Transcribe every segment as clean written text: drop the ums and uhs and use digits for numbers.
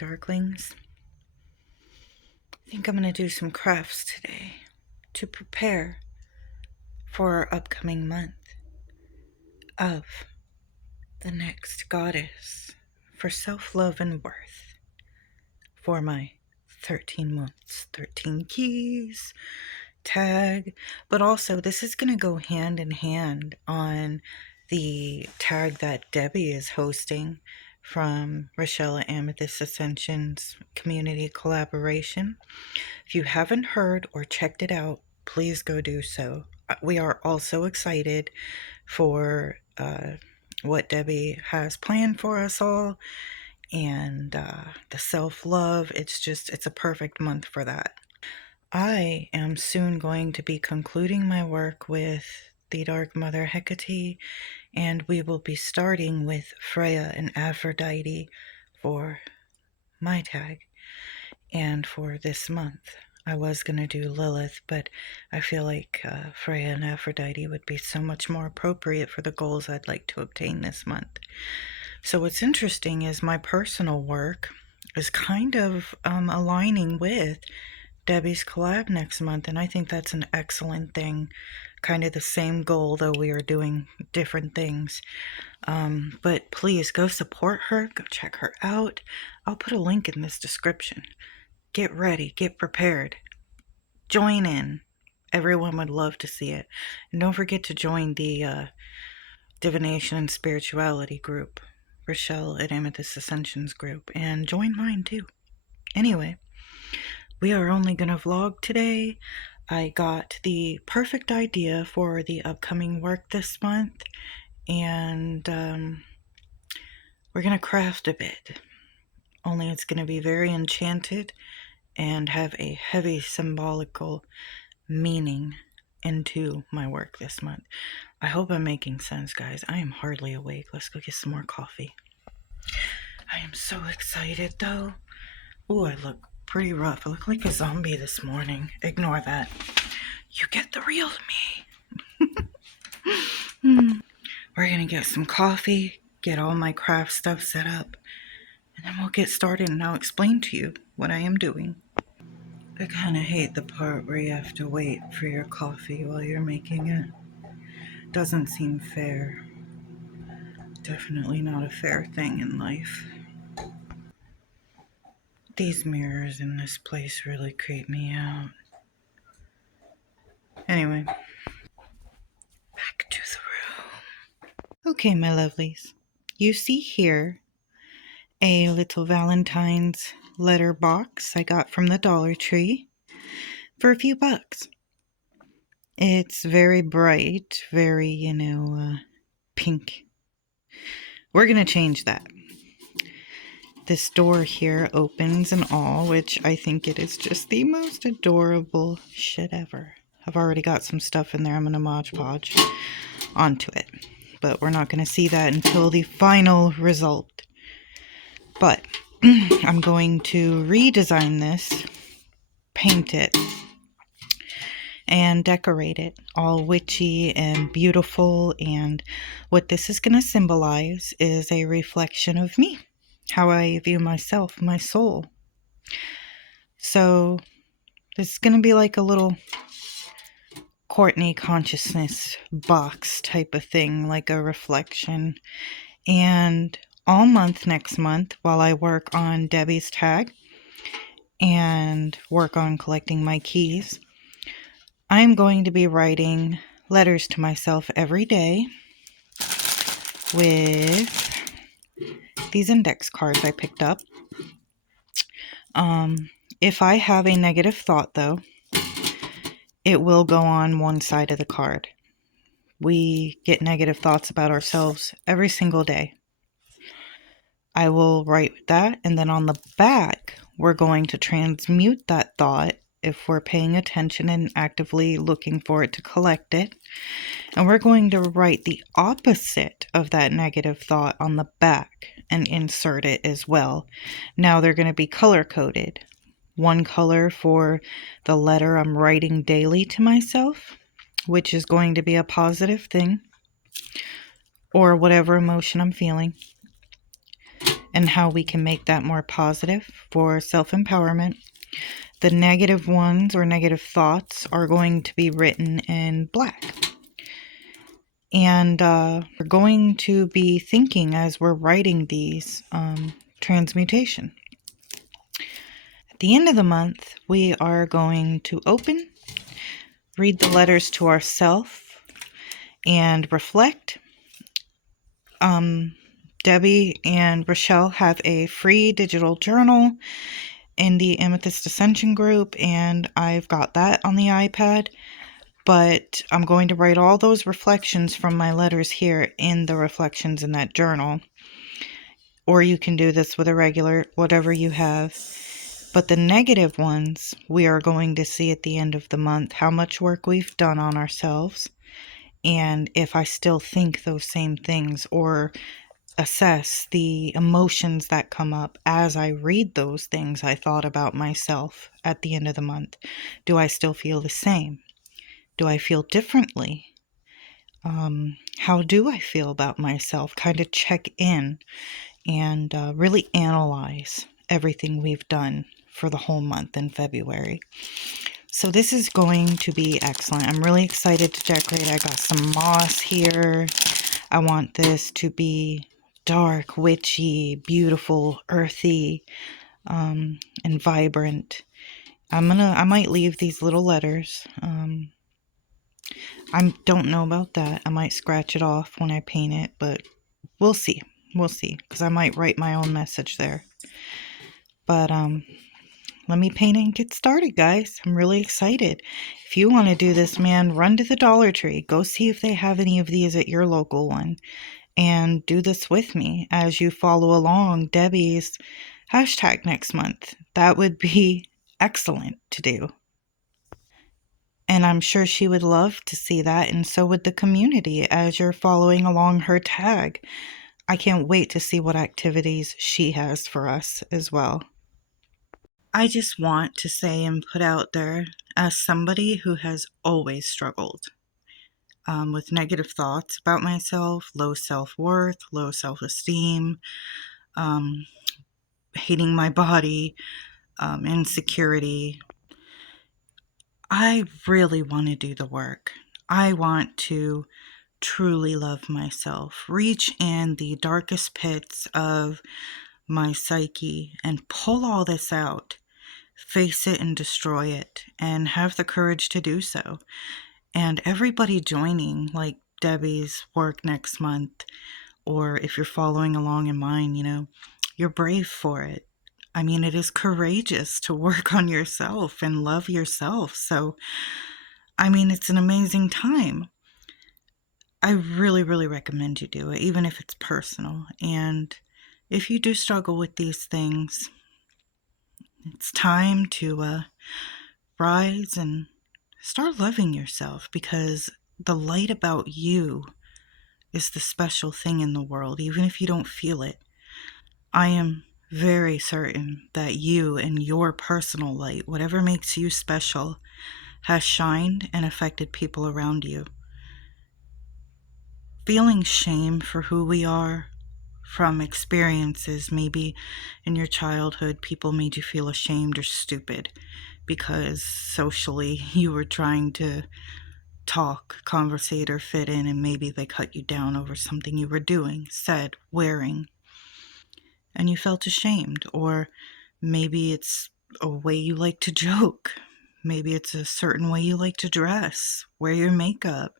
darklings. I think I'm going to do some crafts today to prepare for our upcoming month of the next goddess for self-love and worth for my 13 months, 13 keys tag. But also this is going to go hand in hand on the tag that Debbie is hosting from Freyja and Amethyst Ascension's community collaboration. If you haven't heard or checked it out, please go do so. We are also excited for what Debbie has planned for us all, and the self-love. It's a perfect month for that. I am soon going to be concluding my work with the Dark Mother Hecate, and we will be starting with Freyja and Aphrodite for my tag. And for this month, I was going to do Lilith, but I feel like Freyja and Aphrodite would be so much more appropriate for the goals I'd like to obtain this month. So what's interesting is my personal work is kind of aligning with Debbie's collab next month, and I think that's an excellent thing. Kind of the same goal, though we are doing different things. But please go support her, go check her out. I'll put a link in this description. Get ready, get prepared, join in. Everyone would love to see it. And don't forget to join the Divination and Spirituality group, Rochelle at Amethyst Ascensions group, and join mine too. Anyway, we are only going to vlog today. I got the perfect idea for the upcoming work this month, and we're going to craft a bit. Only it's going to be very enchanted and have a heavy symbolical meaning into my work this month. I hope I'm making sense, guys. I am hardly awake. Let's go get some more coffee. I am so excited, though. Ooh, I look pretty rough. I look like a zombie this morning. Ignore that. You get the real me. We're gonna get some coffee, get all my craft stuff set up, and then we'll get started, and I'll explain to you what I am doing. I kind of hate the part where you have to wait for your coffee while you're making it. Doesn't seem fair. Definitely not a fair thing in life. These mirrors in this place really creep me out. Anyway, back to the room. Okay, my lovelies. You see here a little Valentine's letter box I got from the Dollar Tree for a few bucks. It's very bright, very, pink. We're going to change that. This door here opens and all, which I think it is just the most adorable shit ever. I've already got some stuff in there. I'm going to Mod Podge onto it. But we're not going to see that until the final result. But I'm going to redesign this, paint it, and decorate it all witchy and beautiful. And what this is going to symbolize is a reflection of me, how I view myself, my soul. So this is going to be like a little Courtney consciousness box type of thing, like a reflection. And all month next month, while I work on Debbie's tag and work on collecting my keys, I'm going to be writing letters to myself every day with these index cards I picked up. If I have a negative thought, though, it will go on one side of the card. We get negative thoughts about ourselves every single day. I will write that, and then on the back, we're going to transmute that thought if we're paying attention and actively looking for it to collect it. And we're going to write the opposite of that negative thought on the back and insert it as well. Now they're going to be color-coded. One color for the letter I'm writing daily to myself, which is going to be a positive thing, or whatever emotion I'm feeling. and how we can make that more positive for self-empowerment. The negative ones or negative thoughts are going to be written in black. And we're going to be thinking as we're writing these transmutation. At the end of the month, we are going to read the letters to ourselves, and reflect. Debbie and Rochelle have a free digital journal in the Amethyst Ascension group, and I've got that on the iPad. But I'm going to write all those reflections from my letters here in the reflections in that journal. Or you can do this with a regular, whatever you have. But the negative ones, we are going to see at the end of the month how much work we've done on ourselves, and if I still think those same things, or assess the emotions that come up as I read those things I thought about myself at the end of the month. Do I still feel the same? Do I feel differently? How do I feel about myself? Kind of check in and really analyze everything we've done for the whole month in February. So this is going to be excellent. I'm really excited to decorate. I got some moss here. I want this to be dark, witchy, beautiful, earthy, and vibrant. I might leave these little letters. I don't know about that. I might scratch it off when I paint it, but we'll see. We'll see, because I might write my own message there. But let me paint it and get started, guys. I'm really excited. If you want to do this, man, run to the Dollar Tree. Go see if they have any of these at your local one. And do this with me as you follow along Debbie's hashtag next month. That would be excellent to do. And I'm sure she would love to see that, and so would the community as you're following along her tag. I can't wait to see what activities she has for us as well. I just want to say and put out there, as somebody who has always struggled with negative thoughts about myself, low self-worth, low self-esteem, hating my body, insecurity, I really want to do the work. I want to truly love myself, reach in the darkest pits of my psyche and pull all this out, face it and destroy it, and have the courage to do so. And everybody joining, like Debbie's work next month, or if you're following along in mine, you're brave for it. I mean, it is courageous to work on yourself and love yourself. So, I mean, it's an amazing time. I really, really recommend you do it, even if it's personal. And if you do struggle with these things, it's time to rise and start loving yourself, because the light about you is the special thing in the world, even if you don't feel it. I am very certain that you and your personal light, whatever makes you special, has shined and affected people around you. Feeling shame for who we are from experiences, maybe in your childhood, people made you feel ashamed or stupid because socially you were trying to talk, conversate, or fit in, and maybe they cut you down over something you were doing, said, wearing, and you felt ashamed. Or maybe it's a way you like to joke. Maybe it's a certain way you like to dress, wear your makeup.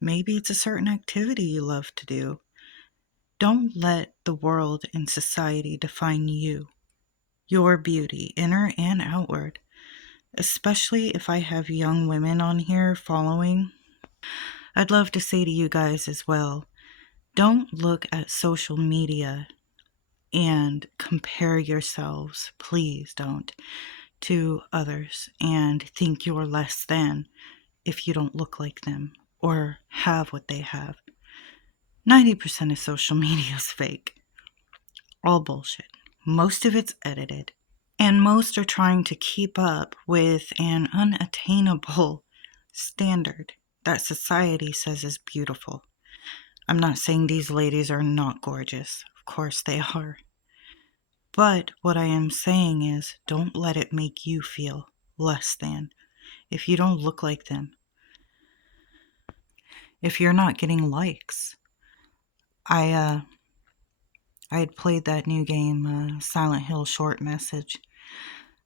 Maybe it's a certain activity you love to do. Don't let the world and society define you, your beauty, inner and outward. Especially if I have young women on here following, I'd love to say to you guys as well, don't look at social media and compare yourselves, please don't, to others and think you're less than if you don't look like them or have what they have. 90% of social media is fake. All bullshit. Most of it's edited. And most are trying to keep up with an unattainable standard that society says is beautiful. I'm not saying these ladies are not gorgeous. Of course they are. But what I am saying is, don't let it make you feel less than. If you don't look like them, if you're not getting likes. I had played that new game, Silent Hill Short Message.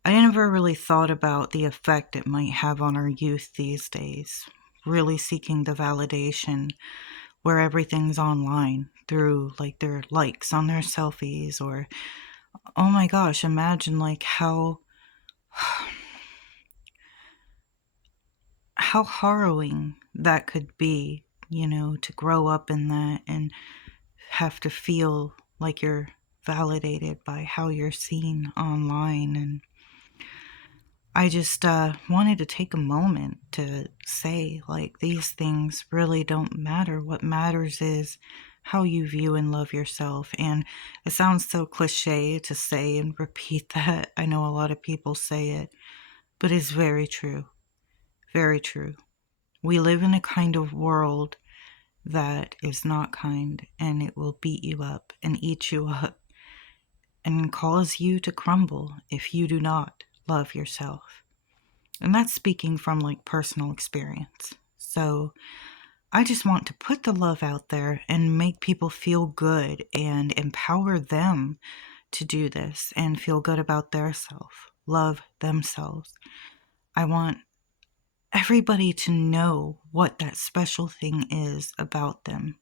I never really thought about the effect it might have on our youth these days, really seeking the validation where everything's online through like their likes on their selfies, or oh my gosh, imagine like how harrowing that could be, to grow up in that and have to feel like you're validated by how you're seen online. And I just wanted to take a moment to say, like, these things really don't matter. What matters is how you view and love yourself. And it sounds so cliche to say and repeat that. I know a lot of people say it, but it's very true. Very true. We live in a kind of world that is not kind, and it will beat you up and eat you up and cause you to crumble if you do not love yourself. And that's speaking from like personal experience. So I just want to put the love out there and make people feel good and empower them to do this and feel good about their self, love themselves. I want everybody to know what that special thing is about them.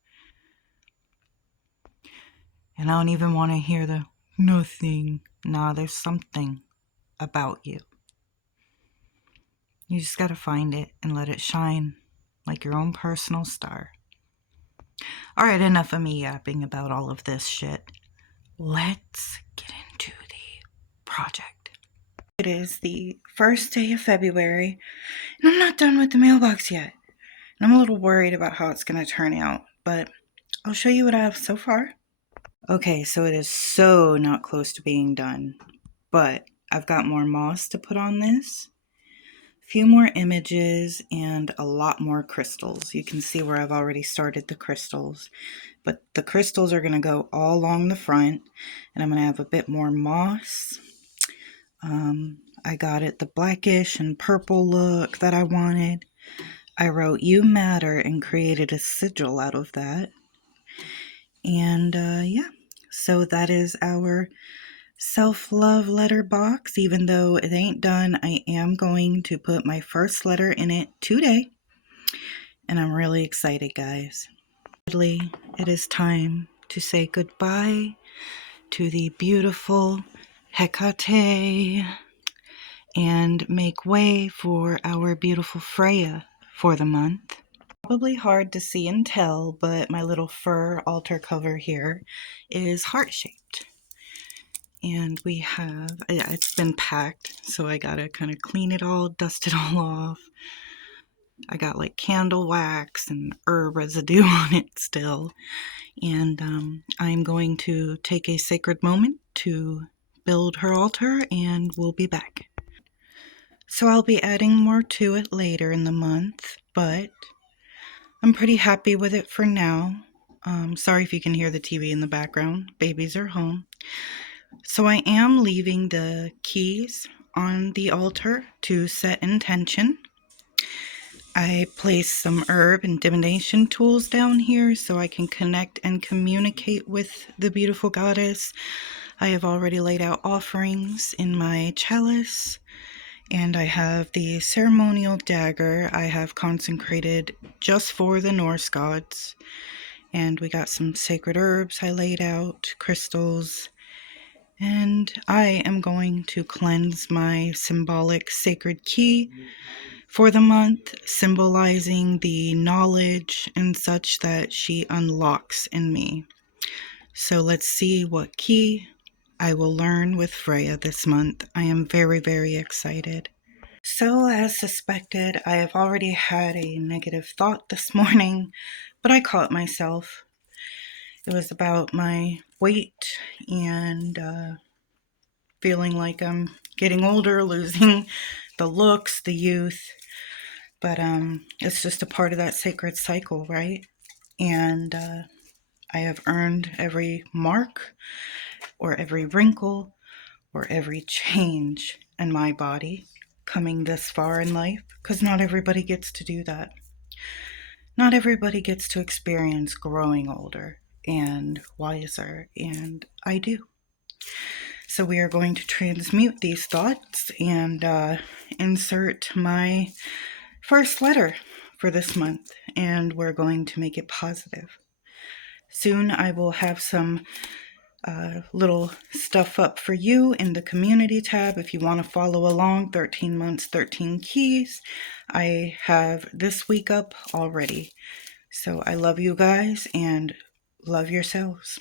And I don't even want to hear the nothing. Nah, there's something about you. You just got to find it and let it shine like your own personal star. All right, enough of me yapping about all of this shit. Let's get into the project. It is the first day of February, and I'm not done with the mailbox yet. And I'm a little worried about how it's going to turn out, but I'll show you what I have so far. Okay, so it is so not close to being done, but I've got more moss to put on this, a few more images, and a lot more crystals. You can see where I've already started the crystals, but the crystals are going to go all along the front, and I'm going to have a bit more moss. I got it the blackish and purple look that I wanted. I wrote "You Matter" and created a sigil out of that. And yeah, so that is our self-love letter box. Even though it ain't done, I am going to put my first letter in it today. And I'm really excited, guys. It is time to say goodbye to the beautiful Hecate and make way for our beautiful Freyja for the month. Probably hard to see and tell, but my little fur altar cover here is heart-shaped. And we have, yeah, it's been packed, so I gotta kind of clean it all, dust it all off. I got like candle wax and herb residue on it still. And I'm going to take a sacred moment to build her altar, and we'll be back. So I'll be adding more to it later in the month, but I'm pretty happy with it for now. Sorry if you can hear the TV in the background. Babies are home. So I am leaving the keys on the altar to set intention. I placed some herb and divination tools down here so I can connect and communicate with the beautiful goddess. I have already laid out offerings in my chalice, and I have the ceremonial dagger I have consecrated just for the Norse gods. And we got some sacred herbs I laid out, crystals, and I am going to cleanse my symbolic sacred key for the month, symbolizing the knowledge and such that she unlocks in me. So let's see what key I will learn with Freyja this month. I am very, very excited. So as suspected, I have already had a negative thought this morning, but I caught myself. It was about my weight and feeling like I'm getting older, losing the looks, the youth. But it's just a part of that sacred cycle, right? And I have earned every mark or every wrinkle or every change in my body coming this far in life, because not everybody gets to do that. Not everybody gets to experience growing older and wiser, and I do. So we are going to transmute these thoughts and insert my first letter for this month, and we're going to make it positive. Soon I will have some little stuff up for you in the community tab if you want to follow along. 13 months, 13 keys. I have this week up already. So I love you guys and love yourselves.